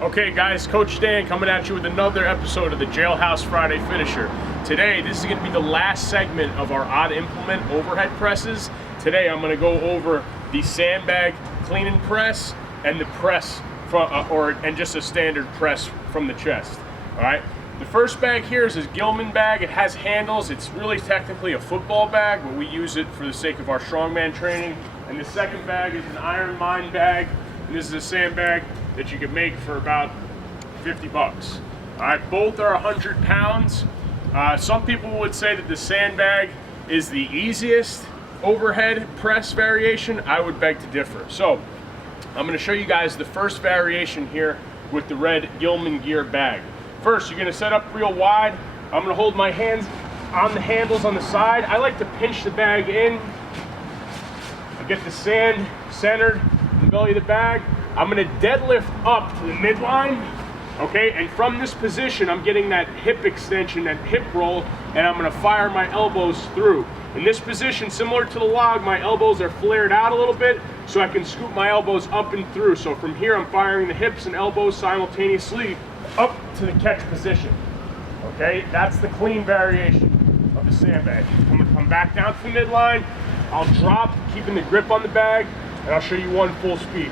Okay guys, Coach Dan coming at you with another episode of the Jailhouse Friday Finisher. Today, this is going to be the last segment of our odd implement overhead presses. Today I'm going to go over the sandbag clean and press and the press and just a standard press from the chest. Alright, the first bag here is a Gilman bag. It has handles. It's really technically a football bag, but we use it for the sake of our strongman training. And the second bag is an iron mine bag. And this is a sandbag that you can make for about 50 bucks. All right, both are 100 pounds. Some people would say that the sandbag is the easiest overhead press variation. I would beg to differ. So I'm gonna show you guys the first variation here with the red Gilman gear bag. First, you're gonna set up real wide. I'm gonna hold my hands on the handles on the side. I like to pinch the bag in. I get the sand centered in the belly of the bag. I'm gonna deadlift up to the midline, okay? And from this position, I'm getting that hip extension, that hip roll, and I'm gonna fire my elbows through. In this position, similar to the log, my elbows are flared out a little bit, so I can scoop my elbows up and through. So from here, I'm firing the hips and elbows simultaneously up to the catch position, okay? That's the clean variation of the sandbag. I'm gonna come back down to the midline. I'll drop, keeping the grip on the bag, and I'll show you one full speed.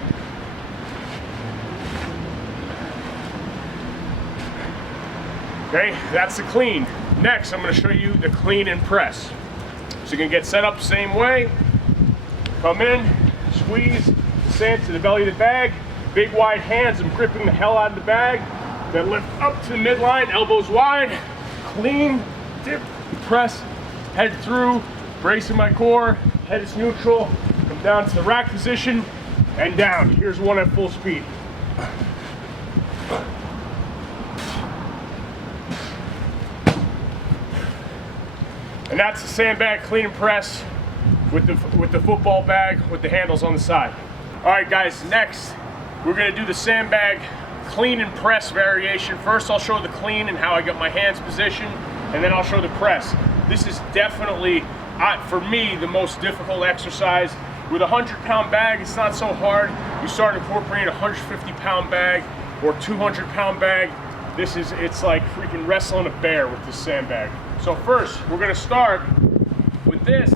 Okay, that's the clean. Next, I'm going to show you the clean and press. So you're going to get set up the same way. Come in, squeeze the sand to the belly of the bag. Big wide hands, I'm gripping the hell out of the bag. Then lift up to the midline, elbows wide. Clean, dip, press, head through, bracing my core. Head is neutral. Come down to the rack position and down. Here's one at full speed. And that's the sandbag clean and press with the football bag with the handles on the side. All right guys, next we're gonna do the sandbag clean and press variation. First I'll show the clean and how I get my hands positioned, and then I'll show the press. This is definitely, for me, the most difficult exercise. With a 100-pound bag, it's not so hard. You start incorporating a 150-pound bag or 200-pound bag. It's like freaking wrestling a bear with this sandbag. So first, we're gonna start with this.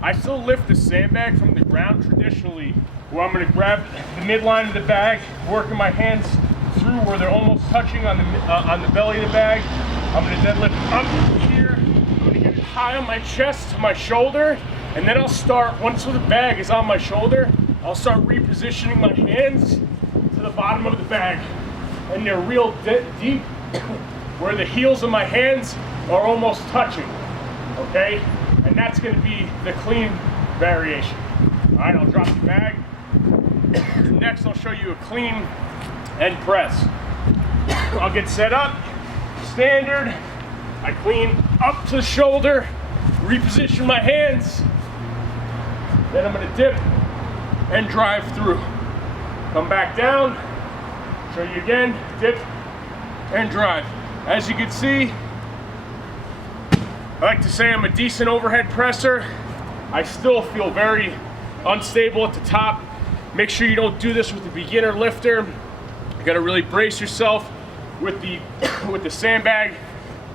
I still lift the sandbag from the ground traditionally, where I'm gonna grab the midline of the bag, working my hands through where they're almost touching on the belly of the bag. I'm gonna deadlift up here. I'm gonna get it high on my chest to my shoulder, and then I'll start, once the bag is on my shoulder, I'll start repositioning my hands to the bottom of the bag. And they're real deep, where the heels of my hands are almost touching, okay? And that's gonna be the clean variation. All right, I'll drop the bag. Next, I'll show you a clean and press. I'll get set up, standard. I clean up to the shoulder, reposition my hands. Then I'm gonna dip and drive through. Come back down, show you again, dip and drive. As you can see, I like to say I'm a decent overhead presser. I still feel very unstable at the top. Make sure you don't do this with a beginner lifter. You gotta really brace yourself with the sandbag,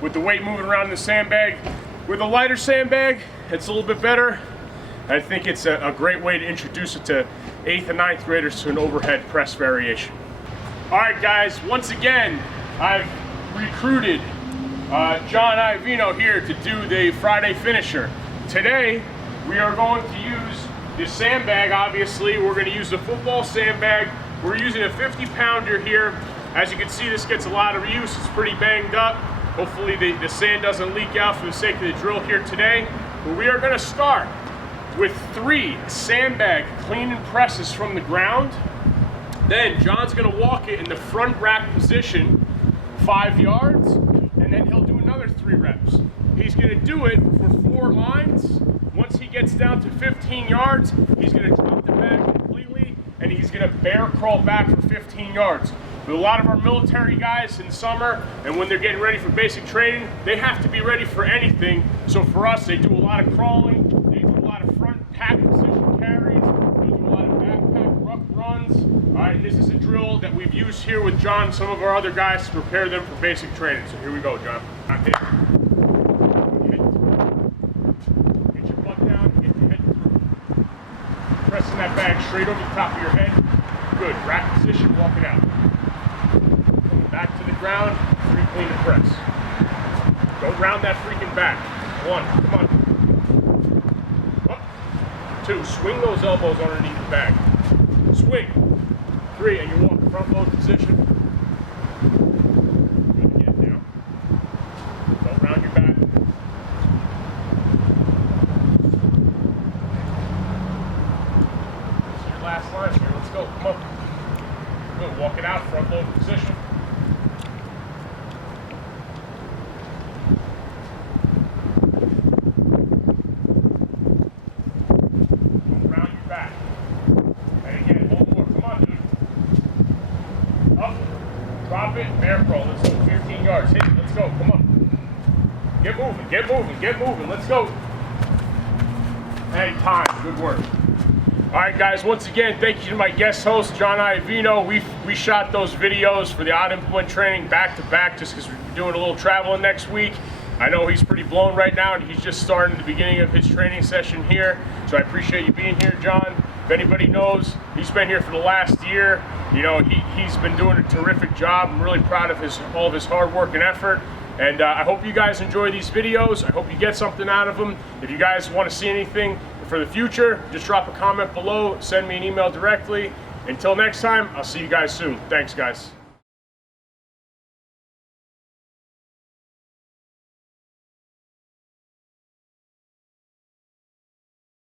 with the weight moving around in the sandbag. With a lighter sandbag, it's a little bit better. I think it's a great way to introduce it to 8th and 9th graders to an overhead press variation. All right guys, once again, I've recruited John Iovino here to do the Friday Finisher. Today, we are going to use the sandbag, obviously. We're gonna use the football sandbag. We're using a 50-pounder here. As you can see, this gets a lot of use. It's pretty banged up. Hopefully the sand doesn't leak out for the sake of the drill here today. But we are gonna start with 3 sandbag clean and presses from the ground. Then John's gonna walk it in the front rack position 5 yards, and then he'll do another 3 reps. He's gonna do it for 4 lines. Once he gets down to 15 yards, he's gonna drop the bag completely, and he's gonna bear crawl back for 15 yards. With a lot of our military guys in summer, and when they're getting ready for basic training, they have to be ready for anything. So for us, they do a lot of crawling, they do a lot of front pack position carries, they do a lot of backpack ruck runs. All right, right, this is a drill that we've used here with John and some of our other guys to prepare them for basic training. So here we go, John. Knock it. Get your butt down, get your head through. Pressing that bag straight over the top of your head. Good, rack position, walk it out. Coming back to the ground, 3 clean and press. Don't round that freaking back. 1, come on. Up. 2, swing those elbows underneath the bag. Swing. 3, and you walk front load position. Good again now. Don't round your back. This is your last line here. Let's go. Come on. Good. Walk it out, front load position. Don't round your back. And again, one more. Come on, dude. Up, drop it, bear crawl. Let's go. 15 yards. Hit it. Let's go. Come on. Get moving. Get moving. Get moving. Let's go. Hey, time. Good work. All right, guys. Once again, thank you to my guest host, John Iovino. We shot those videos for the odd implement training back to back just because we're doing a little traveling next week. I know he's pretty blown right now, and he's just starting the beginning of his training session here. So I appreciate you being here, John. If anybody knows, he's been here for the last year. You know, he's been doing a terrific job. I'm really proud of all of his hard work and effort. And I hope you guys enjoy these videos. I hope you get something out of them. If you guys want to see anything for the future, just drop a comment below, send me an email directly. Until next time, I'll see you guys soon. Thanks, guys.